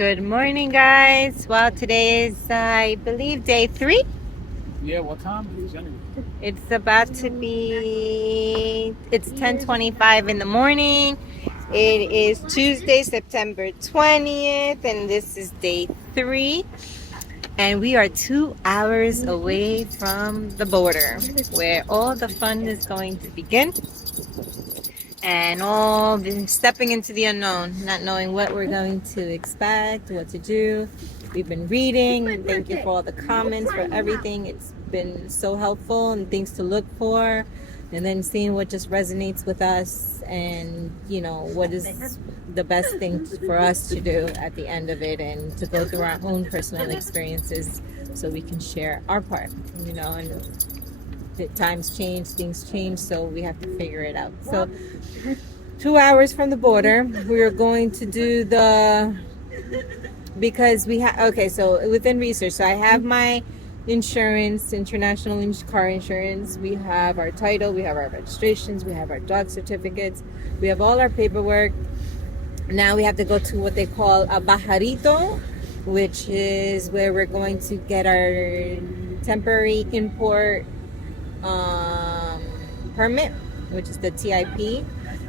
Good morning, guys. Well, today is, I believe, day 3. Yeah, what time is it? It's about to be, it's 10:25 in the morning. It is Tuesday, September 20th, and this is day 3. And we are 2 hours away from the border, where all the fun is going to begin. And all stepping into the unknown, not knowing what we're going to expect, what to do. We've been reading. Thank you for all the comments, for everything. It's been so helpful and things to look for. And then seeing what just resonates with us and, what is the best thing for us to do at the end of it, and to go through our own personal experiences so we can share our part, and times change, things change, so we have to figure it out. So 2 hours from the border, we are going to do because we have, okay, so within research, so I have my insurance, international car insurance, we have our title, we have our registrations, we have our dog certificates, we have all our paperwork. Now we have to go to what they call a bajarito, which is where we're going to get our temporary import permit, which is the TIP.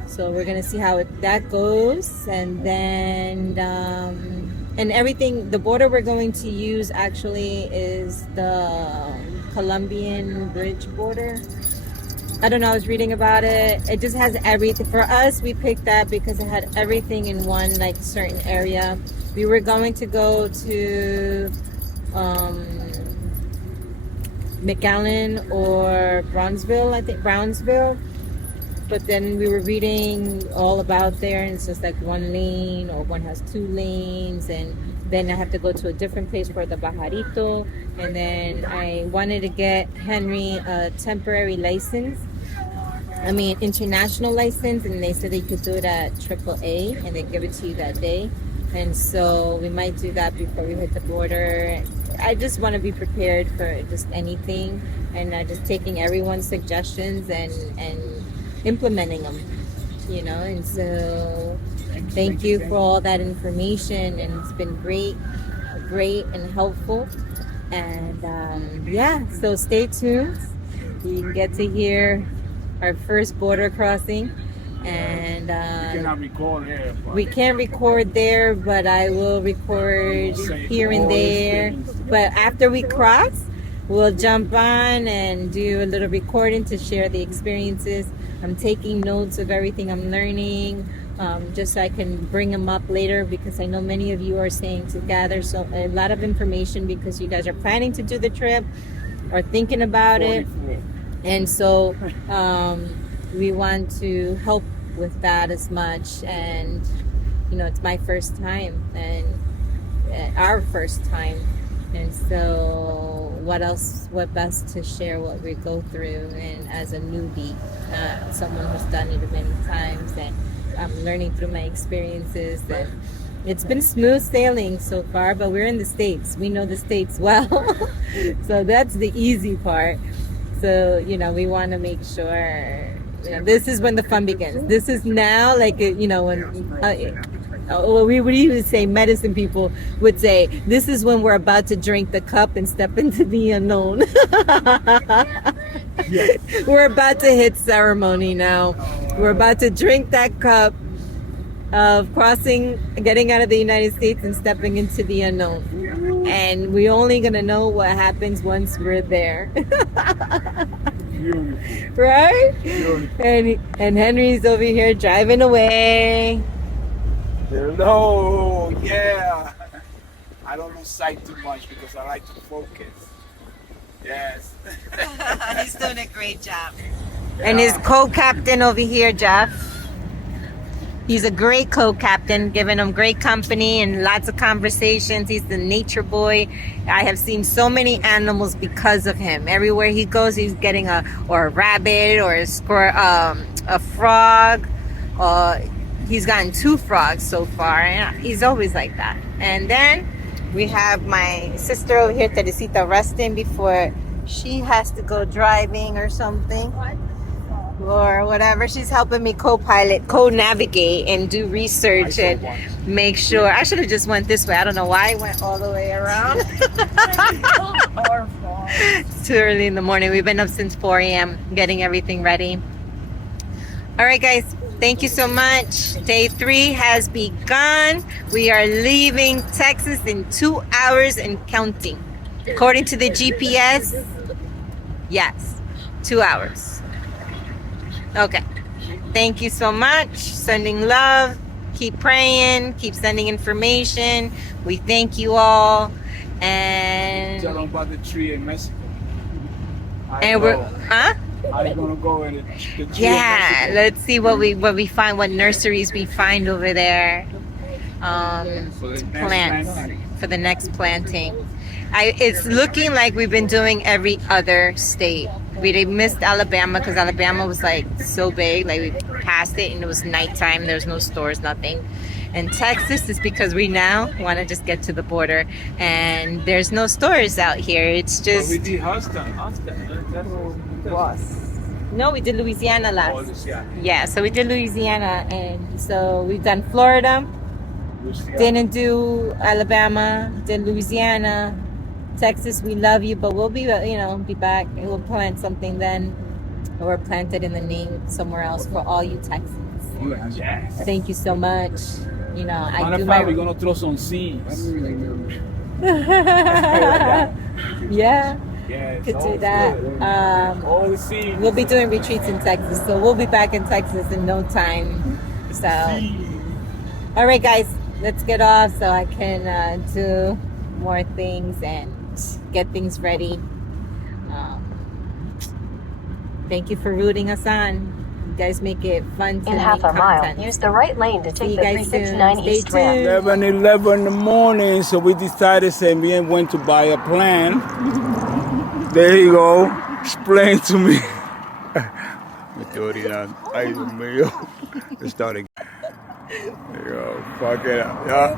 So we're gonna see how that goes, and then and everything. The border we're going to use actually is the Colombian bridge border. I don't know, I was reading about it. It just has everything. For us, we picked that because it had everything in one, certain area. We were going to go to McAllen or Brownsville, I think Brownsville. But then we were reading all about there, and it's just like one lane, or one has 2 lanes, and then I have to go to a different place for the bajarito. And then I wanted to get Henry a temporary license. International license, and they said they could do it at AAA, and they give it to you that day. And so we might do that before we hit the border. I just want to be prepared for just anything, and just taking everyone's suggestions and implementing them, and so thank you for all that information, and it's been great and helpful. And so stay tuned. You can get to hear our first border crossing, and we can't record there, but I will record here and there. But after we cross, we'll jump on and do a little recording to share the experiences. I'm taking notes of everything I'm learning, just so I can bring them up later, because I know many of you are saying to gather a lot of information because you guys are planning to do the trip or thinking about it. And so we want to help with that as much. And, it's my first time, and our first time. And so what best to share what we go through, and as a newbie, someone who's done it many times, and I'm learning through my experiences. And it's been smooth sailing so far, but we're in the States. We know the States well. So that's the easy part. So, we want to make sure, this is when the fun begins. This is now, when we would even say, medicine people would say, this is when we're about to drink the cup and step into the unknown. Yes. We're about to hit ceremony now. We're about to drink that cup of crossing, getting out of the United States and stepping into the unknown. And we're only going to know what happens once we're there. Beautiful. Right? Beautiful. And Henry's over here driving away. Hello, yeah. I don't lose sight too much because I like to focus. Yes. He's doing a great job. Yeah. And his co-captain over here, Jeff. He's a great co-captain, giving him great company and lots of conversations. He's the nature boy. I have seen so many animals because of him. Everywhere he goes, he's getting a rabbit or a frog. He's gotten 2 frogs so far, and he's always like that. And then we have my sister over here, Teresita, resting before she has to go driving or something. or whatever. She's helping me co-pilot, co-navigate, and do research and make sure. I should have just went this way. I don't know why I went all the way around. It's too early in the morning. We've been up since 4 a.m. getting everything ready. All right, guys. Thank you so much. Day 3 has begun. We are leaving Texas in 2 hours and counting. According to the GPS, yes, 2 hours. Okay. Thank you so much. Sending love. Keep praying. Keep sending information. We thank you all. And Tell them about the tree in Mexico. and we're Are you gonna go in the tree? Yeah, let's see what we find, what nurseries we find over there. Plants for the next planting. It's looking like we've been doing every other state. We missed Alabama because Alabama was like so big, like we passed it and it was nighttime. There's no stores, nothing. And Texas is because we now want to just get to the border, and there's no stores out here. It's just. Well, we did Houston. No, we did Louisiana last. Louisiana. Yeah, so we did Louisiana, and so we've done Florida. Didn't do Alabama. Did Louisiana. Texas, we love you, but we'll be back. And we'll plant something then, or plant it in the name somewhere else for all you Texans. Yes. Thank you so much. You know, Matter of fact, we're gonna throw some seeds. Yeah, Yes, could all do that. good. All the seeds. We'll be doing retreats in Texas, so we'll be back in Texas in no time. So, all right, guys, let's get off so I can do more things and get things ready. Thank you for rooting us on. You guys make it fun to In make half a content. mile, use the right lane to See take you the guys soon. 369 Stay East ramp. tuned. 11 in the morning, so we decided we went to buy a plan. There you go. Explain to me. Me teoría, ay Dios mío. Start again. There you go. Fuck it up. Yeah,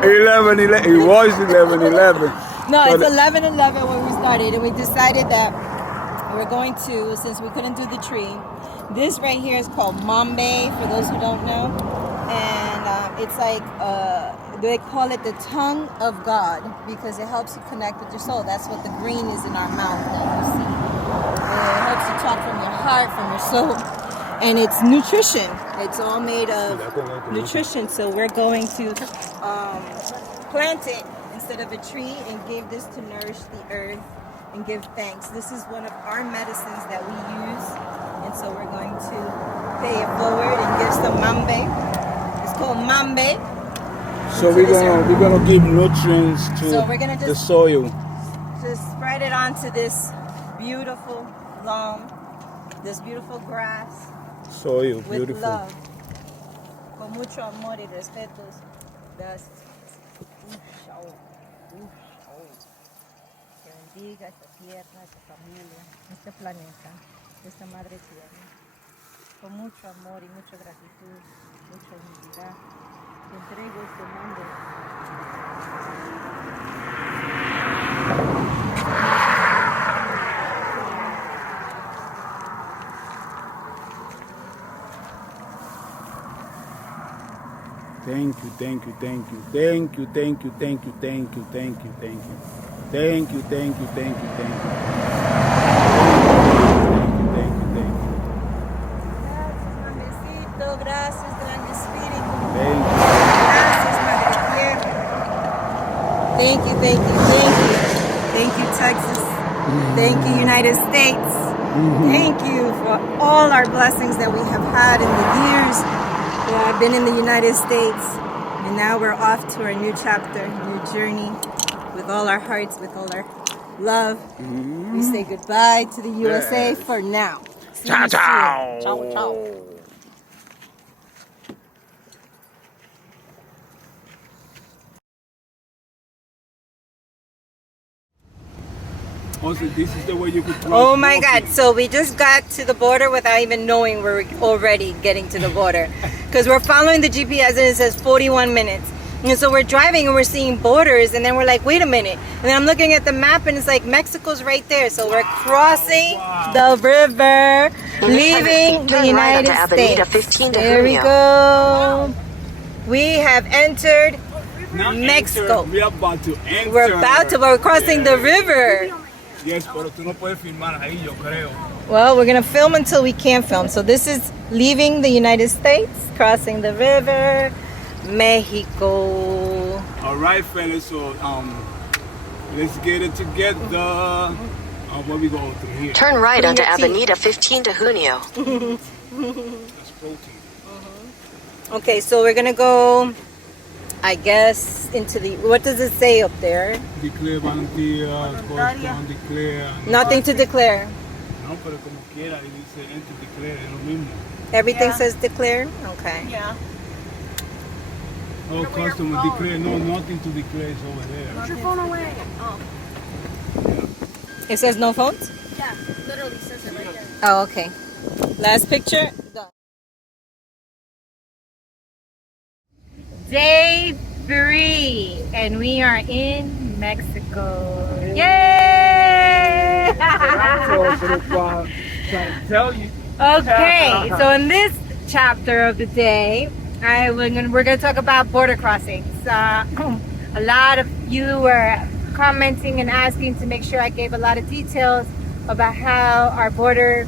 there you go. 11. It was 11. No, So it's 11:11 when we started, and we decided that we're going to, since we couldn't do the tree. This right here is called Mambe, for those who don't know, and it's like they call it the tongue of God because it helps you connect with your soul. That's what the green is in our mouth that you see. It helps you talk from your heart, from your soul, and it's nutrition. It's all made of nutrition. So we're going to plant it instead of a tree and give this to nourish the earth and give thanks. This is one of our medicines that we use, and so we're going to pay it forward and give some mambe. It's called mambe. So we're gonna give nutrients to So we're gonna the just soil. spread it onto this beautiful lawn, this beautiful grass Soil, with beautiful. love, con mucho amor y respetos. Gracias. Que bendiga esta tierra, esta familia, este planeta, esta madre tierra. Con mucho amor y mucha gratitud, mucha humildad, te entrego este mundo. Thank you. Thank you. Thank you. Thank you. Thank you. Thank you. Thank you. Thank you. Thank you. Thank you. Thank you. Thank you. Thank you. Thank you. Gracias, mamecito, gracias, Gran Espíritu. Thank you. Gracias, Madre Tierra. Thank you, thank you, thank you. Thank you, Texas. Thank you, United States. Thank you for all our blessings that we have had in the years that I've been in the United States. And now we're off to our new chapter, new journey, with all our hearts, with all our love. We say goodbye to the USA Yes. for now. See Ciao, you soon. ciao. Ciao, ciao. Also, this is the way you could cross. Oh my God. So we just got to the border without even knowing we're already getting to the border. Because we're following the GPS and it says 41 minutes. And so we're driving and we're seeing borders, and then we're like, wait a minute. And then I'm looking at the map and it's like Mexico's right there. So we're crossing the river, leaving the United States. There we go. We have entered Mexico. We're about to enter. We're crossing the river. Yes, pero tú no puedes filmar ahí, yo creo. Well, we're gonna film until we can't film. So this is leaving the United States, crossing the river, Mexico. All right, fellas. So let's get it together. Where we go through here? Turn right onto Avenida 15 de Junio. That's protein. Okay, so we're gonna go, I guess, into the. What does it say up there? Declare volunteer, declare. Nothing to declare. No, pero como quiera, dice enter declare, es lo mismo. Everything says declare. Okay. Yeah. Oh, customer declare. No, nothing to declare is over there. Put your phone away. Oh. It says no phones. Yeah, literally says it right there. Oh, okay. Last picture. Done. Day 3, and we are in Mexico. Yay! Tell you. Okay, so in this chapter of the day, we're going to talk about border crossings. A lot of you were commenting and asking to make sure I gave a lot of details about how our border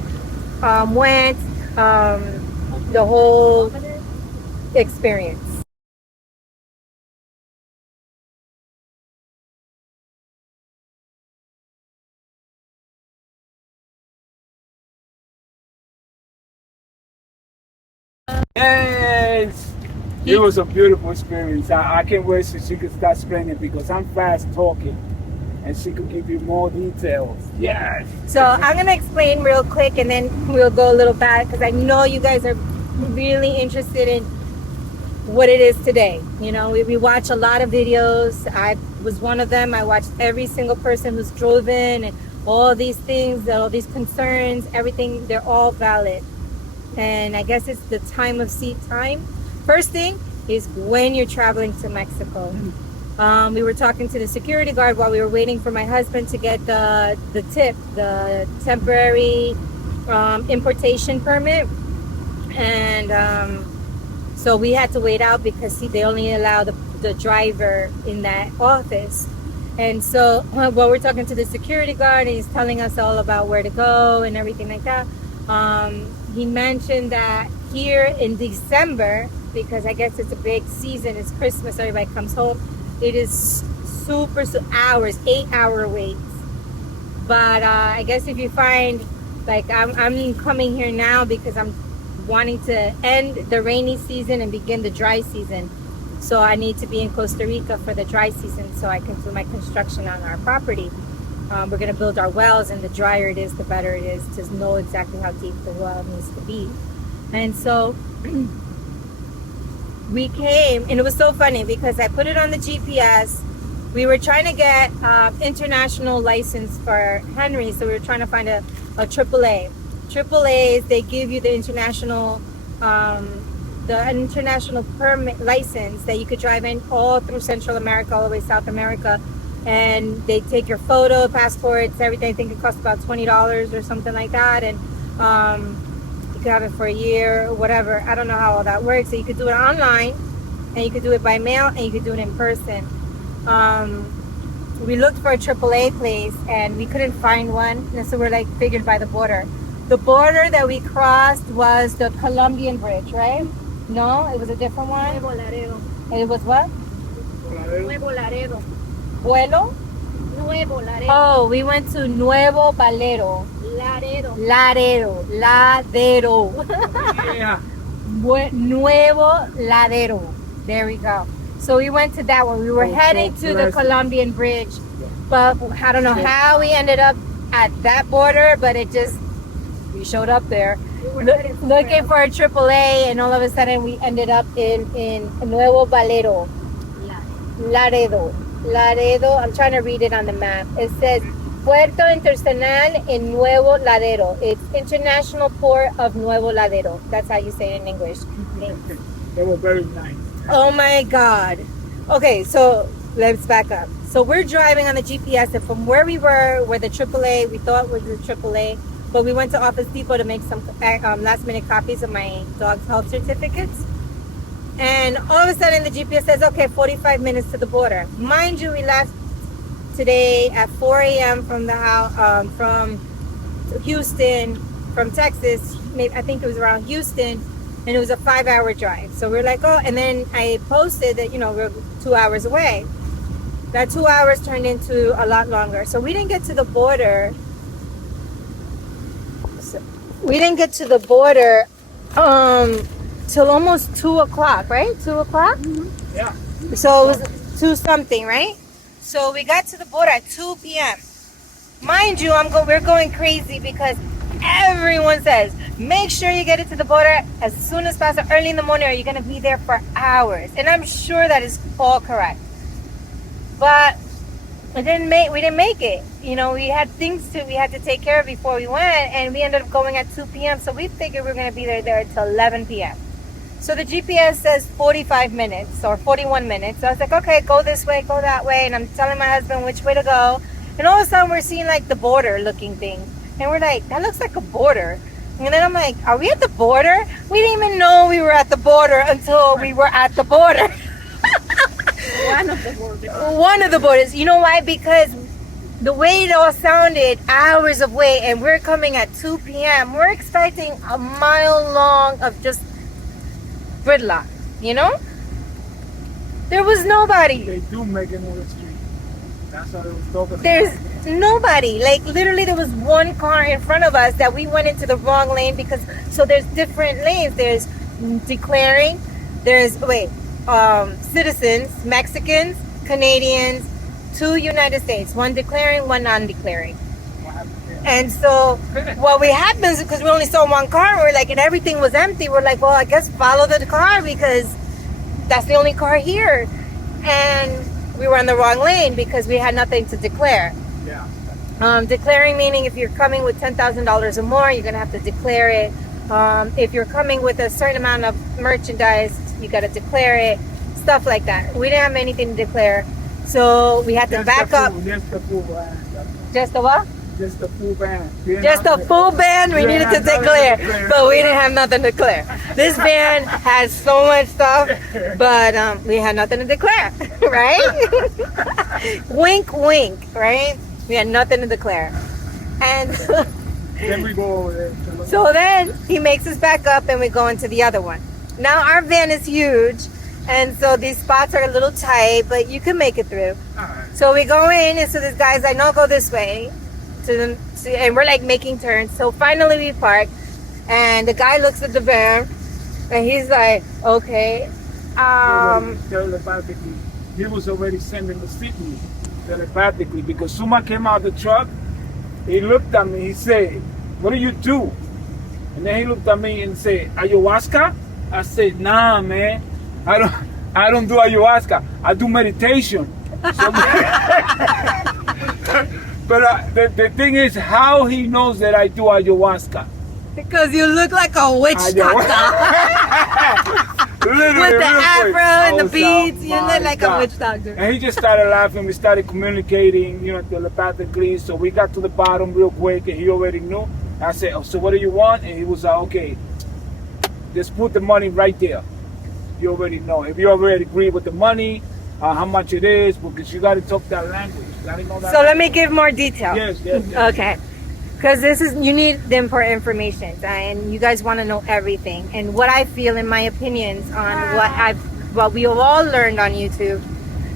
went, the whole experience. Yes! It was a beautiful experience. I can't wait so she could start explaining because I'm fast talking and she could give you more details. Yes! So I'm going to explain real quick and then we'll go a little back because I know you guys are really interested in what it is today. You know, we watch a lot of videos. I was one of them. I watched every single person who's driven and all these things, all these concerns, everything, they're all valid. And I guess it's the time of seat time. First thing is when you're traveling to Mexico. We were talking to the security guard while we were waiting for my husband to get the tip, the temporary importation permit. And so we had to wait out because they only allow the driver in that office. And so while we're talking to the security guard, and he's telling us all about where to go and everything like that. He mentioned that here in December, because I guess it's a big season, it's Christmas, everybody comes home, it is super hours, 8-hour waits. But I guess if you find, like I'm coming here now because I'm wanting to end the rainy season and begin the dry season. So I need to be in Costa Rica for the dry season so I can do my construction on our property. We're going to build our wells, and the drier it is, the better it is to know exactly how deep the well needs to be. And so we came, and it was so funny because I put it on the GPS. We were trying to get international license for Henry, so we were trying to find a AAA. AAAs, they give you the international permit license that you could drive in all through Central America, all the way South America. And they take your photo, passports, everything. I think it costs about $20 or something like that. And you could have it for a year or whatever. I don't know how all that works. So you could do it online, and you could do it by mail, and you could do it in person. We looked for a AAA place, and we couldn't find one. And so we're like figured by the border. The border that we crossed was the Colombian bridge, right? No, it was a different one. Nuevo Laredo. It was what? Nuevo Laredo. Vuelo? Nuevo Laredo. Oh, we went to Nuevo Valero. Laredo. Ladero. Yeah. Nuevo Ladero. There we go. So we went to that one. We were heading to the Colombian bridge, but I don't know how we ended up at that border, but we showed up there looking for a AAA, and all of a sudden we ended up in Nuevo Valero. Laredo. I'm trying to read it on the map. It says Puerto Internacional en Nuevo Laredo. It's International Port of Nuevo Laredo. That's how you say it in English. They were very nice. Oh my God. Okay, so let's back up. So we're driving on the GPS, and from where we were, where the AAA, we thought was the AAA, but we went to Office Depot to make some last minute copies of my dog's health certificates. And all of a sudden, the GPS says, okay, 45 minutes to the border. Mind you, we left today at 4 a.m. from the house, from Houston, from Texas. Maybe, I think it was around Houston, and it was a 5-hour drive. So we're like, oh, and then I posted that, we're 2 hours away. That 2 hours turned into a lot longer. So we didn't get to the border. Till almost 2 o'clock, right? 2 o'clock? Mm-hmm. Yeah. So it was 2 something, right? So we got to the border at 2 p.m. Mind you, we're going crazy because everyone says, make sure you get it to the border as soon as possible, early in the morning, or you're going to be there for hours. And I'm sure that is all correct. But we didn't make it. We had things we had to take care of before we went, and we ended up going at 2 p.m. So we figured we were going to be there until 11 p.m. So the GPS says 45 minutes or 41 minutes. So I was like, okay, go this way, go that way. And I'm telling my husband which way to go. And all of a sudden we're seeing like the border looking thing. And we're like, that looks like a border. And then I'm like, are we at the border? We didn't even know we were at the border until we were at the border. One of the borders. One of the borders. You know why? Because the way it all sounded, hours of wait, and we're coming at 2 p.m. We're expecting a mile long of just gridlock, There was nobody. They do make another street. That's what I was talking about. There's nobody. Like, literally, there was one car in front of us that we went into the wrong lane so there's different lanes. There's declaring, there's, citizens, Mexicans, Canadians, 2 United States, 1 declaring, 1 non-declaring. And so what happens, because we only saw one car, we're like, and everything was empty. We're like, well, I guess follow the car because that's the only car here. And we were in the wrong lane because we had nothing to declare. Yeah. Declaring meaning if you're coming with $10,000 or more, you're going to have to declare it. If you're coming with a certain amount of merchandise, you got to declare it. Stuff like that. We didn't have anything to declare. So we had to back up. Just the full van. Just the what? Just the full van. Just a full van we needed to declare, but we didn't have nothing to declare. This van has so much stuff, but we had nothing to declare, right? Wink, wink, right? We had nothing to declare. And Then we go over there. so then he makes us back up and we go into the other one. Now our van is huge, and so these spots are a little tight, but you can make it through. So we go in, and so this guy's like, no, go this way. And we're like making turns. So finally we park, and the guy looks at the van, and he's like, okay. Telepathically, he was already sending the signal telepathically because Suma came out the truck. He looked at me. He said, "What do you do?" And then he looked at me and said, "Ayahuasca." I said, "Nah, man. I don't do ayahuasca. I do meditation." So, but the thing is, how he knows that I do ayahuasca? Because you look like a witch doctor. With the afro and the beads, you look like a witch doctor. And he just started laughing. We started communicating, telepathically. So we got to the bottom real quick, and he already knew. I said, "Oh, so what do you want?" And he was like, "Okay, just put the money right there. You already know. If you already agree with the money, how much it is, because you got to talk that language. You got to know that." So let me give more detail. Yes. Okay. Because you need the important information, and you guys want to know everything. And what I feel, in my opinions, on what we have all learned on YouTube,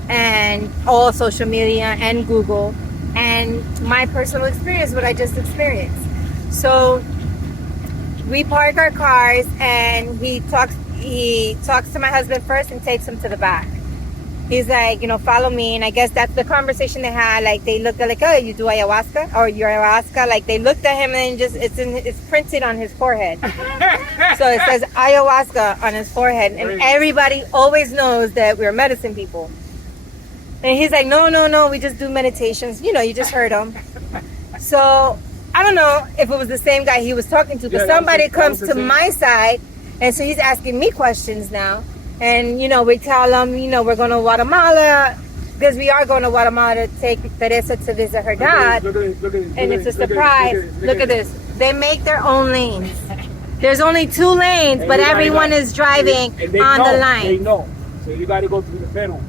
and all social media and Google, and my personal experience, what I just experienced. So we park our cars, and he talks to my husband first and takes him to the back. He's like, follow me. And I guess that's the conversation they had. Like, they looked at, like, oh, you do ayahuasca? Or you're ayahuasca? Like, they looked at him, and it's printed on his forehead. So it says ayahuasca on his forehead. And everybody always knows that we're medicine people. And he's like, no, we just do meditations. You just heard him. So I don't know if it was the same guy he was talking to, but somebody comes to my side, and so he's asking me questions now. And, we tell them, we're going to Guatemala, because we are going to Guatemala to take Teresa to visit her dad. Look at this, look at this, And it's a surprise. Look at this. They make their own lanes. There's only 2 lanes, but everyone is driving on the line. They know. So you got to go through the middle.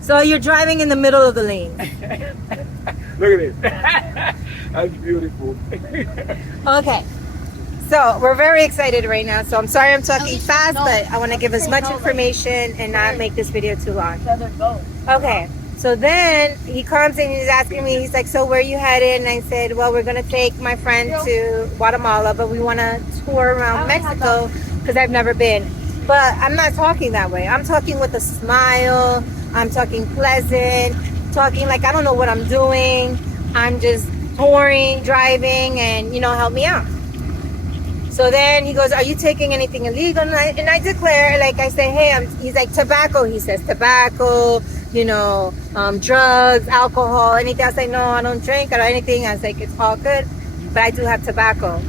So you're driving in the middle of the lane. Look at this. That's beautiful. Okay. So we're very excited right now. So I'm sorry I'm talking fast, but I want to give as much information and not make this video too long. Okay. So then he comes and he's asking me, he's like, so where are you headed? And I said, well, we're going to take my friend to Guatemala, but we want to tour around Mexico because I've never been. But I'm not talking that way. I'm talking with a smile. I'm talking pleasant, talking like I don't know what I'm doing. I'm just touring, driving, and, help me out. So then he goes, are you taking anything illegal? And I declare, like I say, hey, he's like, tobacco. He says, tobacco, drugs, alcohol, anything. I say, no, I don't drink or anything. I was like, it's all good, but I do have tobacco.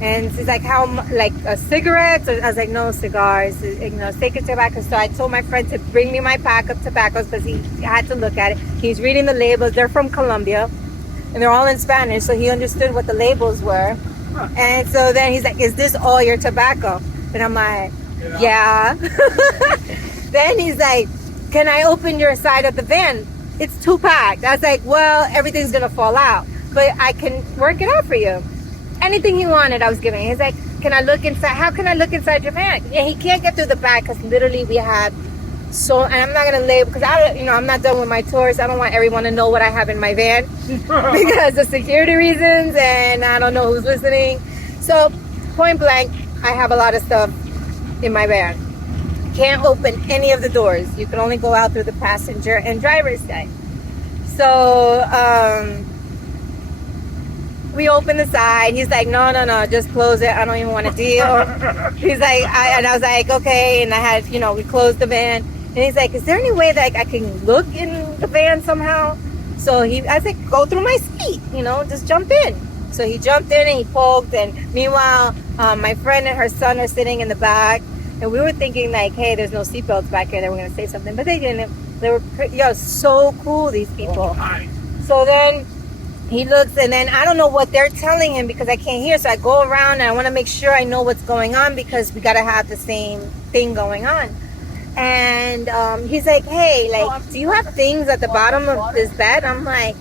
And he's like, like cigarettes? I was like, no, cigars, sacred tobacco. So I told my friend to bring me my pack of tobaccos because he had to look at it. He's reading the labels. They're from Colombia and they're all in Spanish. So he understood what the labels were. And so then he's like, is this all your tobacco? And I'm like, yeah. Then he's like, can I open your side of the van? It's 2-packed. I was like, well, everything's going to fall out, but I can work it out for you. Anything he wanted, I was giving. He's like, can I look inside? How can I look inside your van? And he can't get through the back because literally we had and I'm not going to label because I'm not done with my tours. I don't want everyone to know what I have in my van because of security reasons and I don't know who's listening. So point blank, I have a lot of stuff in my van. Can't open any of the doors. You can only go out through the passenger and driver's side. So we open the side. He's like, no, just close it. I don't even want to deal. He's like, and I was like, okay. And I had, we closed the van. And he's like, is there any way that I can look in the van somehow? So I was like, go through my seat, just jump in. So he jumped in and he poked. And meanwhile, my friend and her son are sitting in the back. And we were thinking like, hey, there's no seatbelts back here. They were going to say something, but they didn't. They were so cool, these people. So then he looks, and then I don't know what they're telling him because I can't hear. So I go around and I want to make sure I know what's going on because we got to have the same thing going on. And he's like, hey, like, do you have things at the bottom of this bed? I'm like,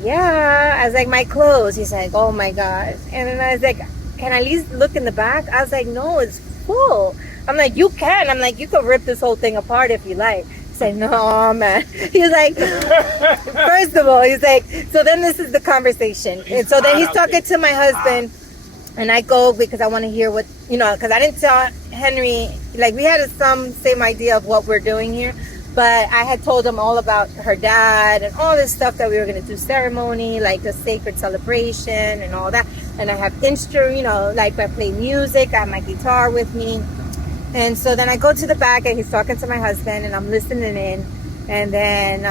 yeah. I was like, my clothes. He's like, oh my God. And then I was like, can I at least look in the back? I was like, no, it's full. I'm like, you can. I'm like, you could rip this whole thing apart if you like. He's like, no, man. He's like, first of all, he's like, so then this is the conversation. And so then he's talking to my husband. And I go because I want to hear what, because I didn't tell Henry, like we had some same idea of what we're doing here. But I had told him all about her dad and all this stuff that we were going to do ceremony, like the sacred celebration and all that. And I have like I play music, I have my guitar with me. And so then I go to the back and he's talking to my husband and I'm listening in. And then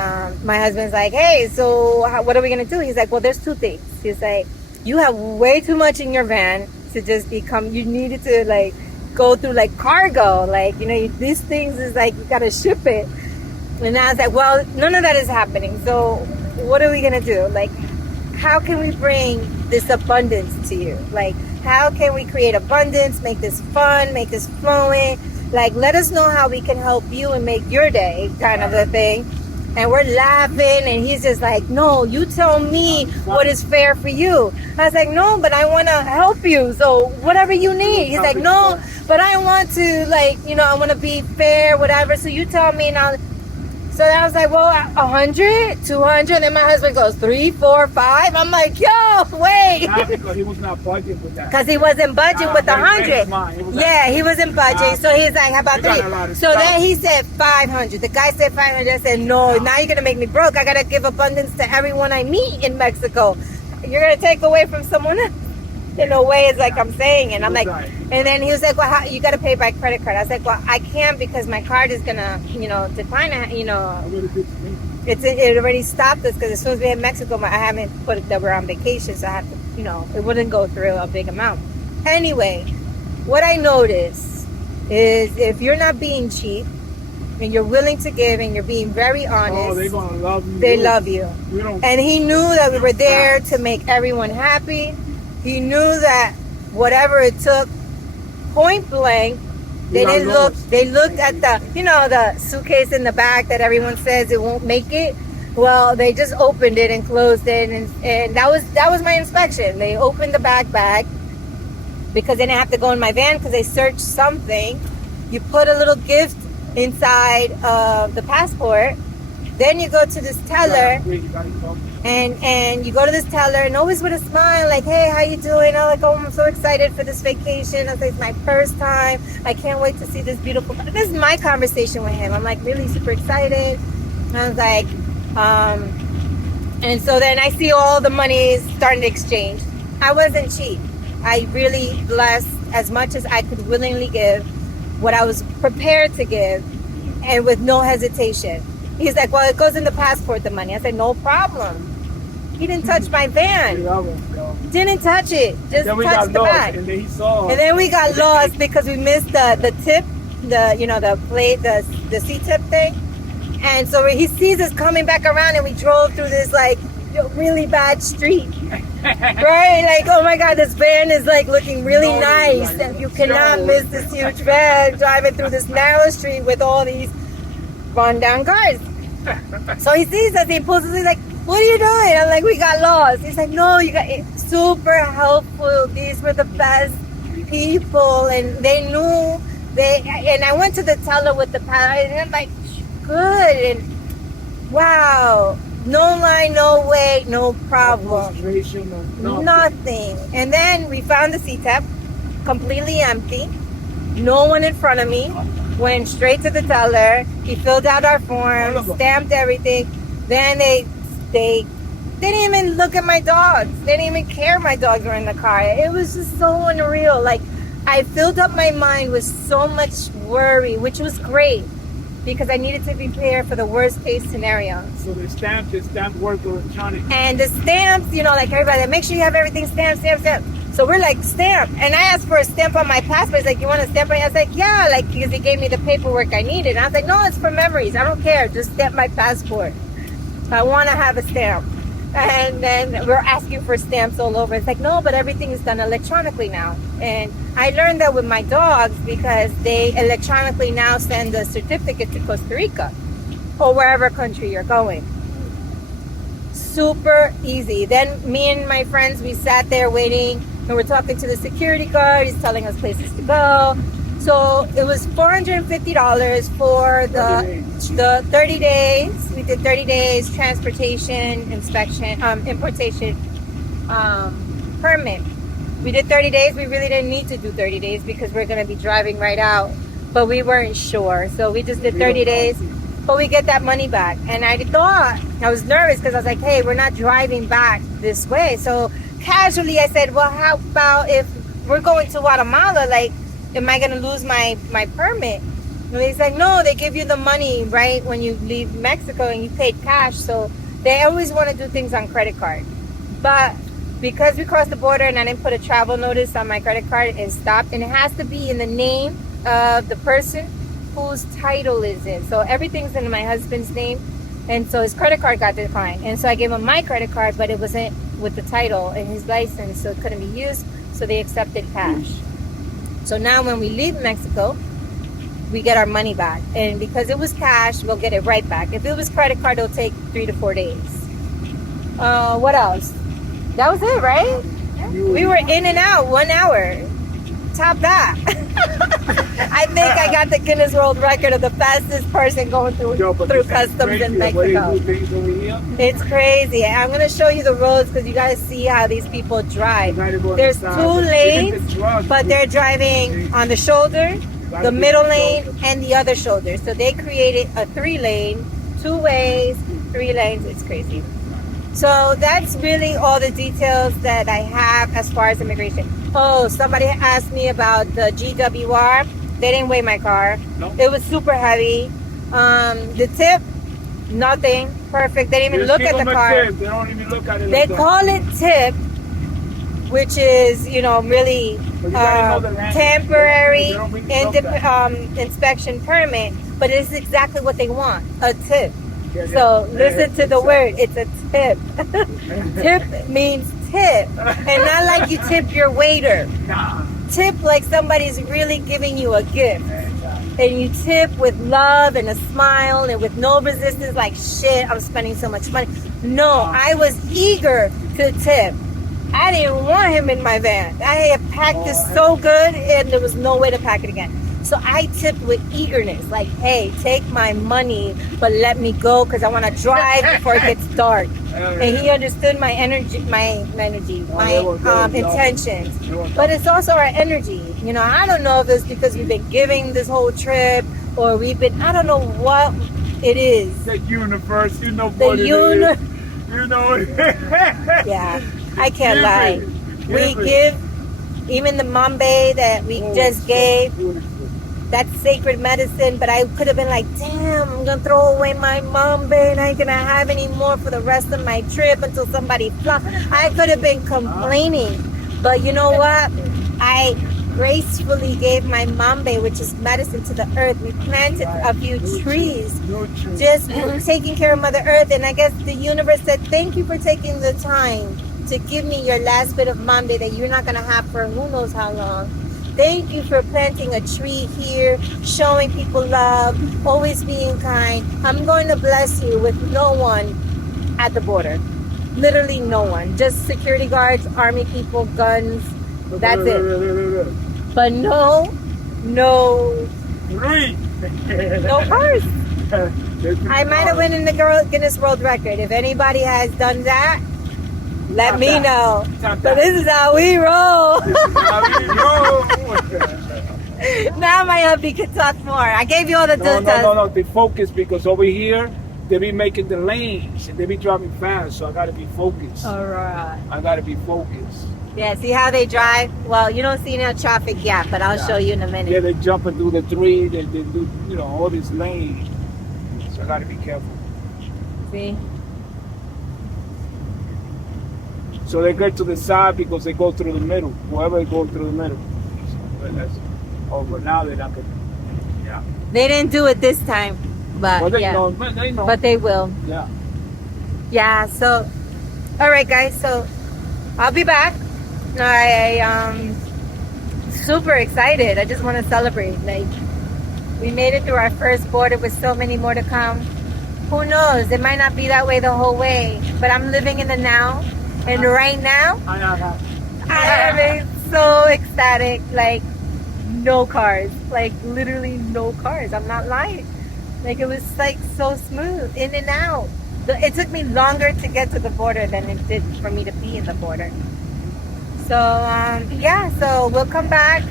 my husband's like, hey, so what are we going to do? He's like, well, there's 2 things. He's like, you have way too much in your van to just you needed to like go through like cargo. Like, these things is like, you got to ship it. And I was like, well, none of that is happening. So what are we going to do? Like, how can we bring this abundance to you? Like, how can we create abundance, make this fun, make this flowing? Like, let us know how we can help you and make your day kind of a thing. And we're laughing and he's just like, no, you tell me what is fair for you. I was like, no, but I want to help you. So whatever you need. He's like, no, but I want to I want to be fair, whatever. So you tell me now. So I was like, well, 100, 200. And then my husband goes, 3, 4, 5. I'm like, yo, wait. Because he was not budging with that. Because he wasn't budging with the 100. Yeah, he wasn't budging. So he's like, how about 3? So then he said 500. The guy said 500. I said, no, now you're going to make me broke. I got to give abundance to everyone I meet in Mexico. You're going to take away from someone else. In a way, it's like I'm saying. And I'm like, and then he was like, well, you got to pay by credit card. I was like, well, I can't because my card is going to, decline, it already stopped us because as soon as we hit Mexico, I haven't put it that we're on vacation. So I have to, it wouldn't go through a big amount. Anyway, what I noticed is if you're not being cheap and you're willing to give, and you're being very honest, Oh, they're gonna love you. they love you. We don't. And he knew that we were there to make everyone happy. He knew that whatever it took, point blank, they didn't look. They looked at the suitcase in the back that everyone says it won't make it. Well, they just opened it and closed it, and that was my inspection. They opened the backpack because they didn't have to go in my van because they searched something. You put a little gift inside of the passport. Then you go to this teller, and you go to this teller, and always with a smile, like, "Hey, how you doing?" I'm like, "Oh, I'm so excited for this vacation." I was like, "It's my first time. I can't wait to see this beautiful." This is my conversation with him. I'm like really super excited. And I was like, and so then I see all the money starting to exchange. I wasn't cheap. I really blessed as much as I could willingly give, what I was prepared to give, and with no hesitation. He's like, "Well, it goes in the passport, the money." I said, "No problem." He didn't touch my van. Didn't touch it. Just touched the back. And then he saw. And then we got lost because we missed the tip, the plate, the C-tip thing. And so he sees us coming back around, and we drove through this like really bad street. Right? Like, oh my God, this van is like looking really nice. And you cannot miss this huge van driving through this narrow street with all these run down cars. So he sees us, he pulls us, he's like, "What are you doing?" I'm like, "We got lost." He's like, "No, you got it." Super helpful. These were the best people, and they knew and I went to the teller with the pallet, and I'm like, "Good." And wow, no line, no wait, no problem. Nothing. And then we found the C-tap completely empty. No one in front of me. Went straight to the teller. He filled out our form, stamped everything. Then they didn't even look at my dogs. They didn't even care my dogs were in the car. It was just so unreal. Like, I filled up my mind with so much worry, which was great because I needed to prepare for the worst case scenario. So the stamp work electronic. And the stamps, like everybody, make sure you have everything stamped. So we're like, stamp. And I asked for a stamp on my passport. He's like, "You want a stamp on it?" I was like, "Yeah," because he gave me the paperwork I needed. And I was like, "No, it's for memories. I don't care. Just stamp my passport. I want to have a stamp." And then we're asking for stamps all over. It's like, "No, but everything is done electronically now." And I learned that with my dogs because they electronically now send a certificate to Costa Rica or wherever country you're going. Super easy. Then me and my friends, we sat there waiting, and we're talking to the security guard. He's telling us places to go. So it was $450 for the 30 days. We did 30 days transportation, inspection, importation permit. We did 30 days. We really didn't need to do 30 days because we're going to be driving right out. But we weren't sure. So we just did 30 days. But we get that money back. And I thought, I was nervous because I was like, "Hey, we're not driving back this way." So casually I said, "Well, how about if we're going to Guatemala? Like, am I going to lose my permit?" And he's like, "No, they give you the money right when you leave Mexico and you paid cash." So they always want to do things on credit card. But because we crossed the border and I didn't put a travel notice on my credit card, it stopped. And it has to be in the name of the person whose title is in. So everything's in my husband's name. And so his credit card got declined. And so I gave him my credit card, but it wasn't with the title and his license, so it couldn't be used. So they accepted cash. So now when we leave Mexico, we get our money back. And because it was cash, we'll get it right back. If it was credit card, it'll take 3 to 4 days. What else? That was it, right? We were in and out 1 hour. Top that. I think I got the Guinness World Record of the fastest person going through customs in Mexico. It's crazy. I'm going to show you the roads because you got to see how these people drive. There's 2 lanes, but they're driving on the shoulder, the middle lane, and the other shoulder. So they created a 3-lane, 2 ways, 3 lanes. It's crazy. So that's really all the details that I have as far as immigration. Oh, somebody asked me about the GWR. They didn't weigh my car. Nope. It was super heavy. The tip, nothing. Perfect. They didn't even look at the car. They don't even look at it. They call it tip, which is, really temporary inspection permit. but it's exactly what they want, a tip. So listen to the word. It's a tip. Tip means tip. And not like you tip your waiter. Tip like somebody's really giving you a gift. And you tip with love and a smile and with no resistance, like, shit, I'm spending so much money. No, I was eager to tip. I didn't want him in my van. I had packed this so good and there was no way to pack it again. So I tipped with eagerness, like, hey, take my money, but let me go because I want to drive before it gets dark. And he understood my intentions. But it's also our energy. You know, I don't know if it's because we've been giving this whole trip or I don't know what it is. The universe, you know The what it is. universe. You know it. Yeah, I can't Give lie. it. We Give it. give, even the mambe that we just gave, that's sacred medicine, but I could have been like, damn, I'm gonna throw away my mambe and I ain't gonna have any more for the rest of my trip until somebody flies. I could have been complaining, but you know what? I gracefully gave my mambe, which is medicine, to the earth. We planted a few trees, just taking care of Mother Earth, and I guess the universe said, thank you for taking the time to give me your last bit of mambe that you're not gonna have for who knows how long. Thank you for planting a tree here, showing people love, always being kind. I'm going to bless you with no one at the border. Literally no one. Just security guards, army people, guns. That's it. But no cars. I might have won in the Guinness World Record. If anybody has done that, let me know. But this is how we roll. Now my hubby can talk more. I gave you all the details. No. They focus because over here they be making the lanes and they be driving fast. So I gotta be focused. All right. I gotta be focused. Yeah. See how they drive? Well, you don't see no traffic yet, but I'll show you in a minute. Yeah, they jump and do the three. They do, you know, all these lanes. So I gotta be careful. See? So they get to the side because they go through the middle. Whoever goes through the middle. So that's over. Now they're not gonna. Yeah. They didn't do it this time, but Well, they yeah. know. They know. But they will. Yeah. Yeah. So, all right, guys. So I'll be back. I super excited. I just want to celebrate. Like, we made it through our first border with so many more to come. Who knows? It might not be that way the whole way, but I'm living in the now. And right now, I am so ecstatic. Like, no cars. Like, literally no cars. I'm not lying. Like, it was like so smooth, in and out. It took me longer to get to the border than it did for me to be in the border. So, yeah, so we'll come back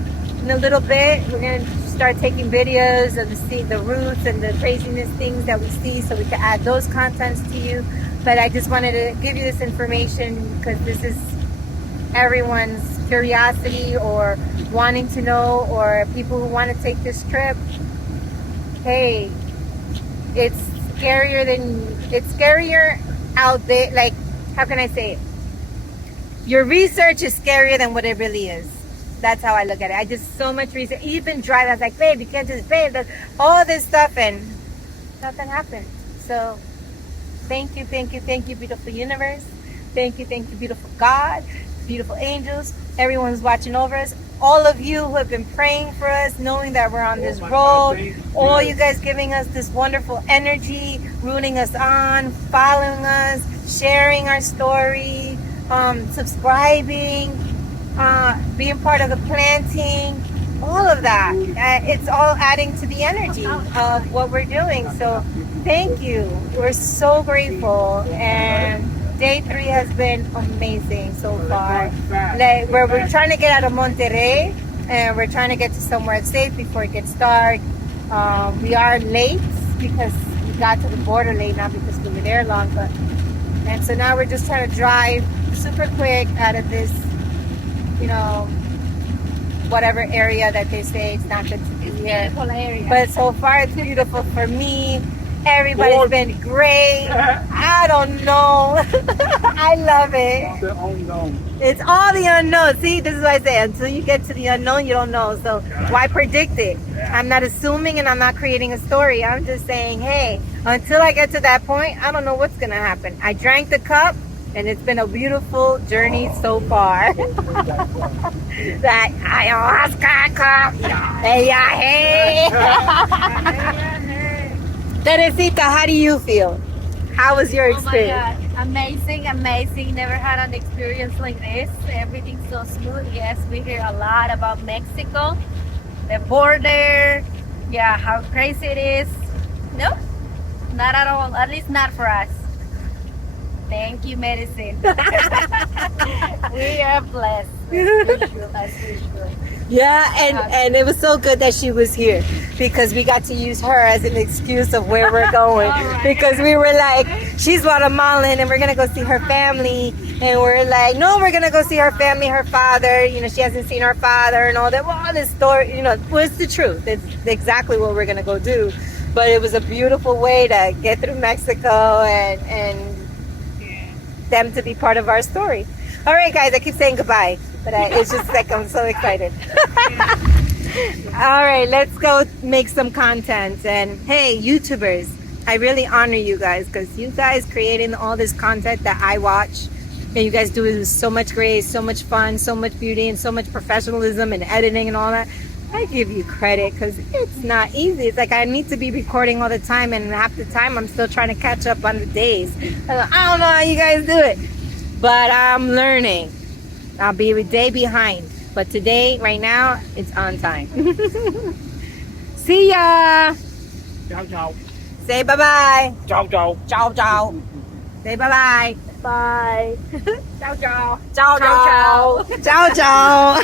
in a little bit. We're going to start taking videos of the routes and the craziness things that we see so we can add those contents to you. But I just wanted to give you this information because this is everyone's curiosity or wanting to know, or people who want to take this trip. Hey, it's scarier out there. Like, how can I say it? Your research is scarier than what it really is. That's how I look at it. I did so much research. Even driving, I was like, babe, you can't do this, babe. All this stuff, and nothing happened. So thank you, beautiful universe. Thank you, beautiful God, beautiful angels, everyone's watching over us. All of you who have been praying for us, knowing that we're on this road. All you guys giving us this wonderful energy, rooting us on, following us, sharing our story, subscribing, being part of the planting, all of that. It's all adding to the energy of what we're doing. So thank you. We're so grateful. And day 3 has been amazing so far. Like, we're trying to get out of Monterrey and we're trying to get to somewhere safe before it gets dark. We are late because we got to the border late, not because we were there long. And so now we're just trying to drive super quick out of this, you know, whatever area that they say it's not good to be here. Beautiful area. But so far it's beautiful for me. Everybody's been great. I don't know. I love it. The unknown. It's all the unknown. See, this is what I say. Until you get to the unknown, you don't know. So why predict it? I'm not assuming and I'm not creating a story. I'm just saying, hey, until I get to that point, I don't know what's going to happen. I drank the cup and it's been a beautiful journey so far. That ayahuasca cup. Hey, hey. Teresita, how do you feel? How was your experience? Oh my God. Amazing, amazing. Never had an experience like this. Everything's so smooth. Yes, we hear a lot about Mexico, the border. Yeah, how crazy it is. Nope, not at all. At least not for us. Thank you, medicine. We are blessed. As usual. Yeah, and it was so good that she was here because we got to use her as an excuse of where we're going. Right. Because we were like, she's Guatemalan and we're going to go see her family. And we're like, no, we're going to go see her family, her father. You know, she hasn't seen her father and all that. Well, all this story, you know, well, it's the truth. It's exactly what we're going to go do. But it was a beautiful way to get through Mexico and them to be part of our story. All right, guys, I keep saying goodbye. But it's just like I'm so excited. All right, let's go make some content. And hey, YouTubers, I really honor you guys because you guys creating all this content that I watch and you guys do it with so much grace, so much fun, so much beauty, and so much professionalism and editing and all that. I give you credit because it's not easy. It's like I need to be recording all the time, and half the time I'm still trying to catch up on the days. I don't know how you guys do it, but I'm learning. I'll be a day behind, but today, right now, it's on time. See ya. Ciao, ciao. Say bye-bye. Ciao, ciao. Ciao, ciao. Say bye-bye. Bye. Ciao, ciao. Ciao, ciao. Ciao, ciao.